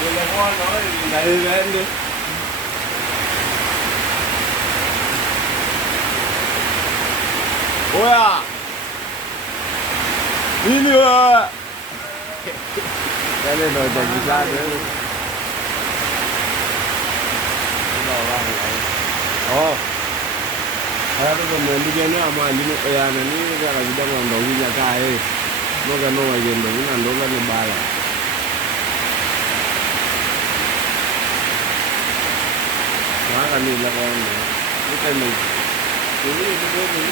Người là con nói ngày lên đi. Ôi à. Đi nữa. Cái này rồi thành ra nữa. Oh. Ada tu pembelian ni ama lima ya ni kalau kita ngandong ni jakai. Mo gano aja ndong ngandong kan bala. Wah kan ni lah kawan ni. Ni kan ni. Ini itu ni.